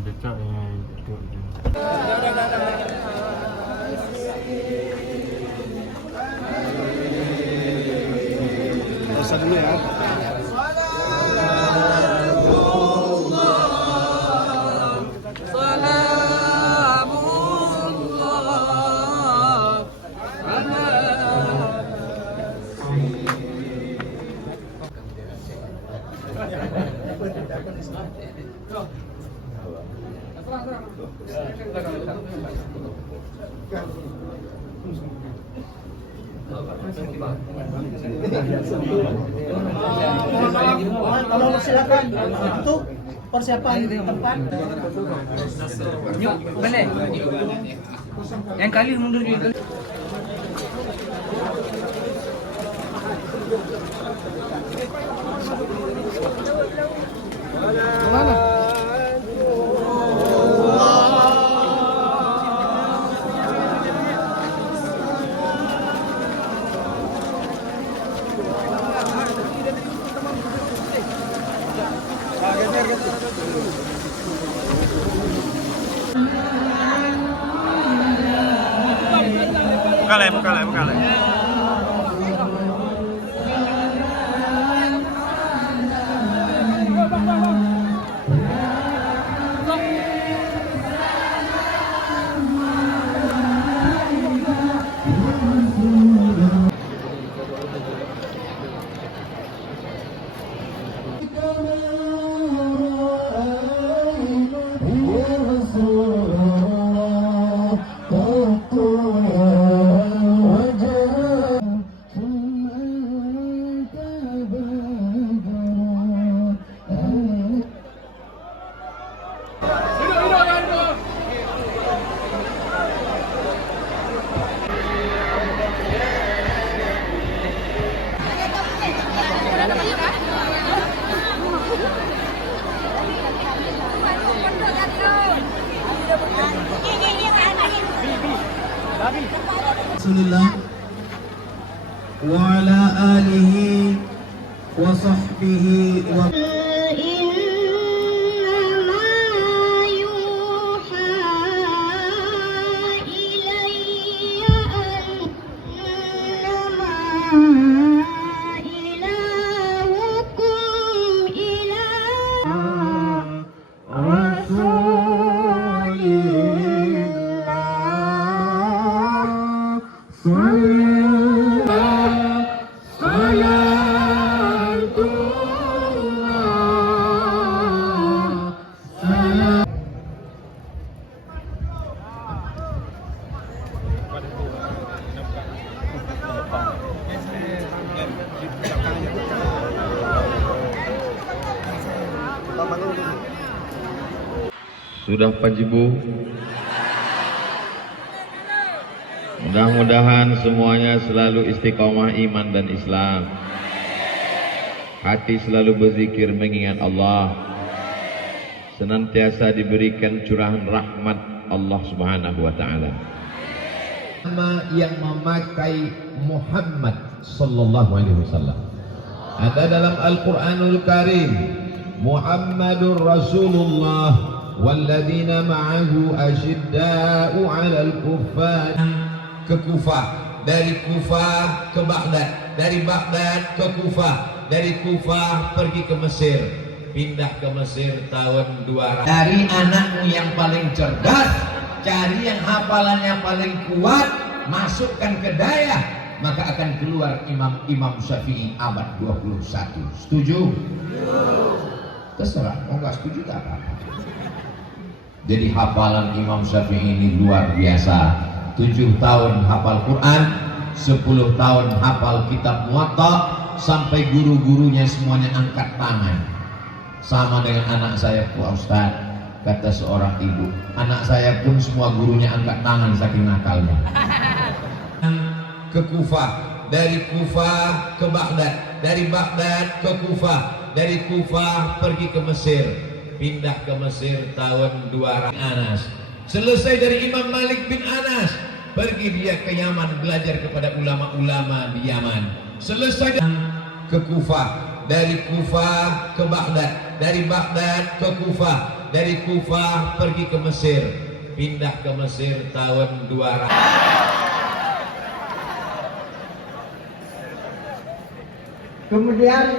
cocok ya itu. Puasa dulu ya. Tolong silakan untuk persiapan tempat. Yuk, balik. Yang kali mundur juga. Buka lah. Rasulullah wa ala alihi wa sahbihi wa Sudah Pak Jibu? Mudah-mudahan semuanya selalu istiqomah iman dan Islam. Hati selalu berzikir mengingat Allah. Senantiasa diberikan curahan rahmat Allah Subhanahu wa taala. Nama yang memakai Muhammad sallallahu alaihi wasallam. Ada dalam Al-Qur'anul Karim, Muhammadur Rasulullah walladzina ma'ahu asyidda'u 'alal kuffar. Ke Kufah, dari Kufah ke Baghdad, dari Baghdad ke Kufah, dari Kufah pergi ke Mesir, pindah ke Mesir tahun 200. Dari anakmu yang paling cerdas, cari yang hafalannya paling kuat, masukkan ke daya, maka akan keluar Imam Syafi'i abad 21. Setuju? Terserah, mau nggak setuju tak apa-apa. Jadi hafalan Imam Syafi'i ini luar biasa. 7 tahun hafal Quran, 10 tahun hafal kitab Muwatta, sampai guru-gurunya semuanya angkat tangan. Sama dengan anak saya, Pak Ustaz, kata seorang ibu, anak saya pun semua gurunya angkat tangan saking nakalnya. Ke Kufah, dari Kufah ke Baghdad, dari Baghdad ke Kufah, dari Kufah pergi ke Mesir, pindah ke Mesir tahun 200. Anas selesai dari Imam Malik bin Anas, pergi dia ke Yaman belajar kepada ulama-ulama di Yaman. Selesai ke Kufah, dari Kufah ke Baghdad, dari Baghdad ke Kufah, dari Kufah pergi ke Mesir, pindah ke Mesir tahun 200. Kemudian